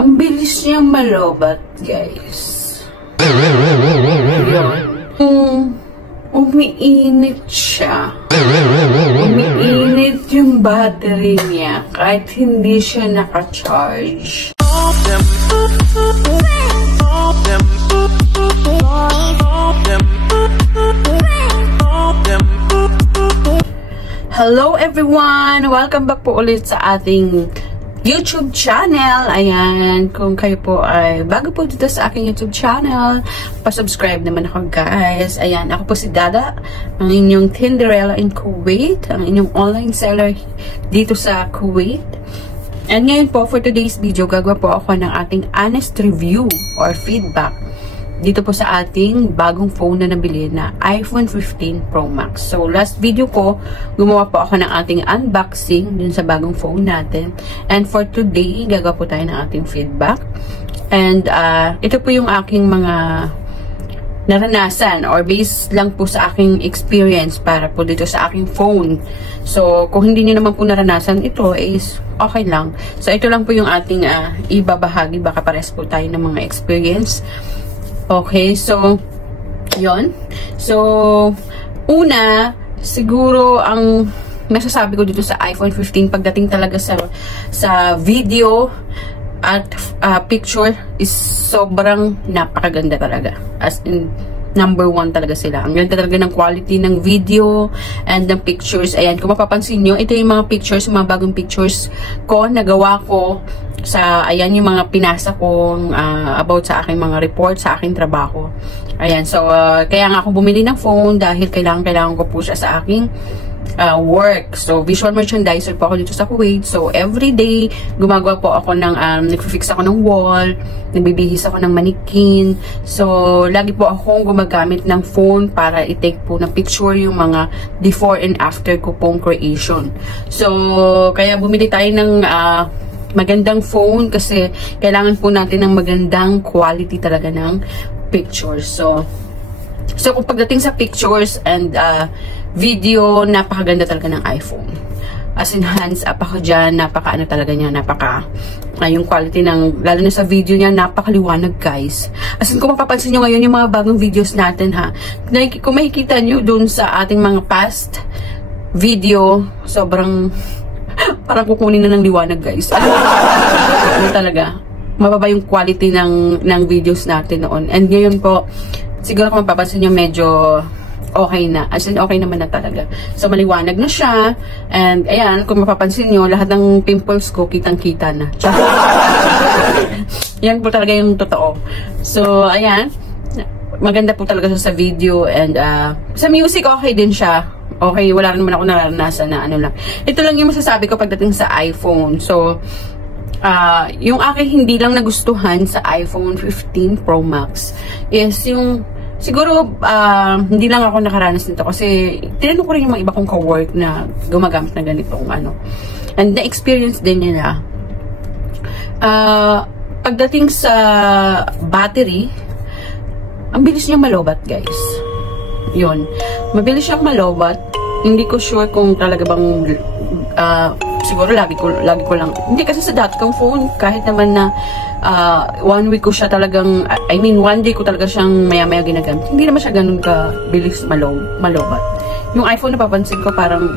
Ang bilis niyang malobat, guys. Umiinit siya. Umiinit yung battery niya kahit hindi siya naka-charge. Hello everyone! Welcome back po ulit sa ating YouTube channel. Ayan, kung kayo po ay bago po dito sa aking YouTube channel, pa-subscribe naman ako, guys. Ayan, ako po si Dada, ang inyong Tinderella in Kuwait, ang inyong online seller dito sa Kuwait. And ngayon po, for today's video, gagawa po ako ng ating honest review or feedback dito po sa ating bagong phone na nabili na iPhone 15 Pro Max. So, last video ko, gumawa po ako ng ating unboxing dun sa bagong phone natin. And for today, gagawa po tayo ng ating feedback. And ito po yung aking mga naranasan or based lang po sa aking experience para po dito sa aking phone. So, kung hindi nyo naman po naranasan ito, is okay lang. So, ito lang po yung ating ibabahagi. Baka pares po tayo ng mga experience. Okay, so, yon. So, una, siguro ang masasabi ko dito sa iPhone 15 pagdating talaga sa video at picture is sobrang napakaganda talaga. As in, number one talaga sila. Ang ganda talaga ng quality ng video and ng pictures. Ayan, kung mapapansin nyo, ito yung mga pictures, mga bagong pictures ko, nagawa ko sa, ayan yung mga pinasa kong about sa aking mga report, sa aking trabaho. Ayan, so, kaya nga ako bumili ng phone dahil kailangan ko po siya sa aking work. So, visual merchandiser po ako dito sa Kuwait. So, everyday, gumagawa po ako ng, nagfifix ako ng wall, nagbibihis ako ng mannequin. So, lagi po akong gumagamit ng phone para i-take po ng picture yung mga before and after ko pong creation. So, kaya bumili tayo ng magandang phone kasi kailangan po natin ng magandang quality talaga ng pictures. So kung pagdating sa pictures and video, napakaganda talaga ng iPhone. As in, hands up ako dyan. Napaka-ano talaga niya, yung quality ng, lalo na sa video niya, napakaliwanag, guys. As in, kung mapapansin nyo ngayon yung mga bagong videos natin, ha, kung makikita nyo dun sa ating mga past video, sobrang parang kukunin na ng liwanag, guys. Ano talaga, mababa yung quality ng videos natin noon. And ngayon po, siguro kung mapapansin nyo, medyo okay na. As in, okay naman na talaga. So, maliwanag na siya. And, ayan, kung mapapansin nyo, lahat ng pimples ko, kitang-kita na. Yan po talaga yung totoo. So, ayan, maganda po talaga siya sa video. And, sa music, okay din siya. Okay, wala naman ako naranasan na ano lang. Ito lang yung masasabi ko pagdating sa iPhone. So, yung aking hindi lang nagustuhan sa iPhone 15 Pro Max is yung, siguro, hindi lang ako nakaranas nito kasi tinanong ko rin yung mga iba kong ka-work na gumagamit na ganitong ano. And na-experience din nila. Pagdating sa battery, ang bilis niyang malobat, guys. Yun. Mabilis siyang malobat. Hindi ko sure kung talaga bang siguro lagi ko lang. Hindi kasi sa dati kong phone, kahit naman na 1 week ko siya talagang, I mean 1 day ko talaga siyang maya-maya ginagamit. Hindi naman siya ganun ka bilis malobat. Yung iPhone, napapansin ko parang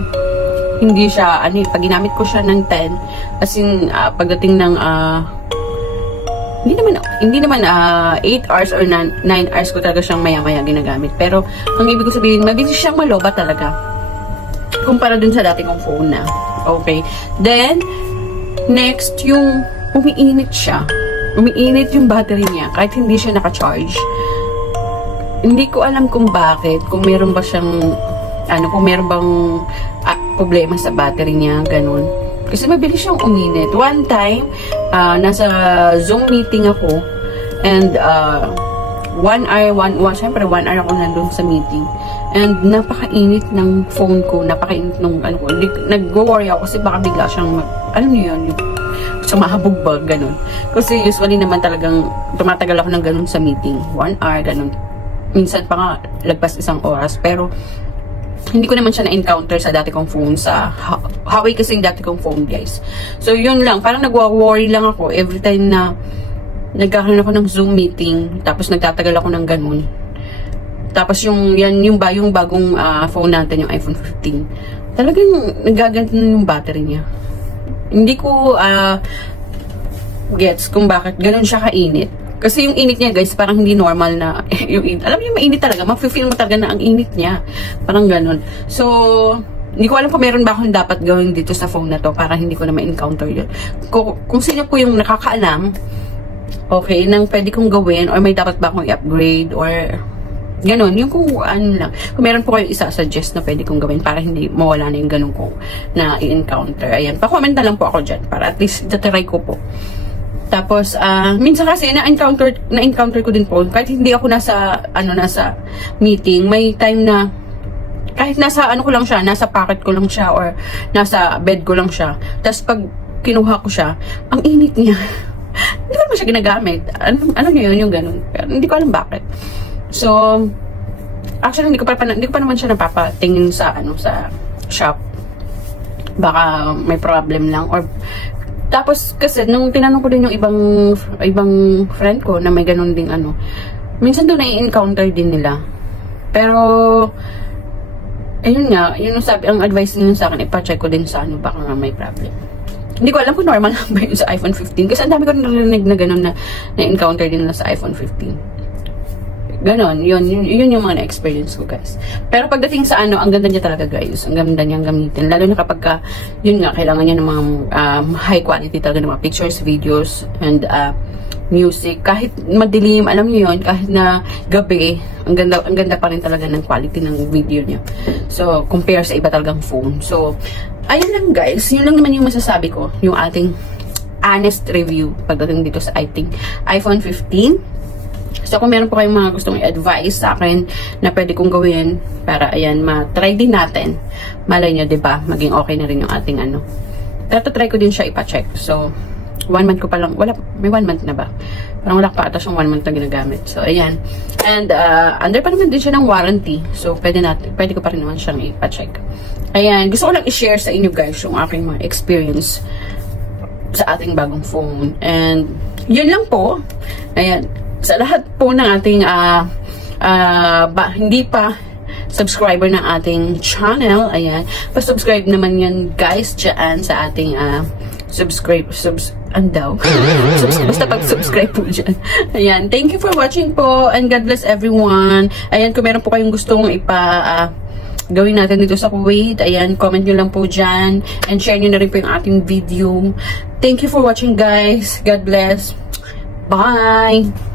hindi siya, pag ginamit ko siya ng 10, as in pagdating ng hindi naman 8 hours or 9 hours ko talaga siyang maya-maya ginagamit. Pero, ang ibig ko sabihin, mabilis siyang malobat talaga. Kumpara dun sa dati kong phone na. Okay. Then, next, yung umiinit siya. Umiinit yung battery niya kahit hindi siya naka-charge. Hindi ko alam kung bakit. Kung meron ba siyang, kung meron bang problema sa battery niya, ganun. Kasi mabilis siyang uminit. One time, nasa Zoom meeting ako. And, 1 hour, syempre 1 hour ako nandun sa meeting. And, napakainit ng phone ko. Napakainit ng, nag-worry ako kasi baka bigla siyang, alam niyo yun, sumahabog ba, ganun. Kasi usually naman talagang, tumatagal ako ng ganun sa meeting. 1 hour, ganun. Minsan pa nga, lagpas 1 oras. Pero, hindi ko naman siya na-encounter sa dati kong phone. Sa Huawei kasi yung dati kong phone, guys. So, yun lang. Parang nagwa-worry lang ako every time na nagkakaroon ako ng Zoom meeting. Tapos, nagtatagal ako ng ganun. Tapos, yung bagong phone natin, yung iPhone 15. Talagang nagaganto na yung battery niya. Hindi ko gets kung bakit ganun siya kainit. Kasi yung init niya, guys, parang hindi normal na yung init. Alam niyo, mainit talaga. Mafe-feel mo talaga na ang init niya. Parang ganun. So, hindi ko alam kung meron ba akong dapat gawin dito sa phone na to para hindi ko na ma-encounter yun. Kung sino po yung nakakaalam, okay, nang pwede kong gawin or may dapat ba akong i-upgrade or ganun. Yung kung ano lang. Kung meron po kayo isa-suggest na pwede kong gawin para hindi mawala na yung ganun ko na i-encounter. Ayan. Pa-comment na lang po ako dyan para at least tatry ko po. Tapos, minsan kasi na-encounter ko din po, kahit hindi ako nasa meeting, may time na, kahit nasa ko lang siya, nasa pocket ko lang siya, or nasa bed ko lang siya. Tapos, pag kinuha ko siya, ang init niya. Hindi ko naman siya ginagamit. Ano niya yun, yung ganun. Pero hindi ko alam bakit. So, actually, hindi ko pa naman siya napapatingin sa shop. Baka may problem lang, or tapos, kasi, nung tinanong ko din yung ibang friend ko na may ganun ding minsan doon na-encounter din nila. Pero, ayun nga, yun ang advice nila sa akin, ipa-check ko din sa baka nga may problem. Hindi ko alam kung normal lang ba yun sa iPhone 15. Kasi ang dami ko narinig na ganun na na-encounter din nila sa iPhone 15. Ganon, yun yung mga na-experience ko, guys. Pero pagdating sa ang ganda niya talaga, guys. Ang ganda niyang gamitin. Lalo na kapag yun nga, kailangan niya ng mga high quality talaga ng mga pictures, videos, and music. Kahit madilim, alam niyo yun, kahit na gabi, ang ganda pa rin talaga ng quality ng video niya. So, compare sa iba talagang phone. So, ayun lang, guys. Yun lang naman yung masasabi ko. Yung ating honest review pagdating dito sa iPhone 15. So, kung meron po kayong mga gustong i-advise sa akin na pwede kong gawin para, ayan, ma-try din natin. Malay nyo, diba? Maging okay na rin yung ating try ko din siya ipa-check. So, 1 month ko pa lang. May 1 month na ba? Parang wala pa ata siyang 1 month na ginagamit. So, ayan. And, under pa naman din siya ng warranty. So, pwede ko pa rin naman siyang ipa-check. Ayan. Gusto ko lang i-share sa inyo, guys, yung aking mga experience sa ating bagong phone. And, yun lang po. Ayan. Sa lahat po ng ating hindi pa subscriber ng ating channel, ayan, pa-subscribe naman yan, guys, dyan sa ating basta pag-subscribe po dyan. Ayan, thank you for watching po, and God bless everyone. Ayan, kung meron po kayong gustong gawin natin dito sa Kuwait, ayan, comment nyo lang po dyan, and share nyo na rin po yung ating video. Thank you for watching, guys. God bless. Bye!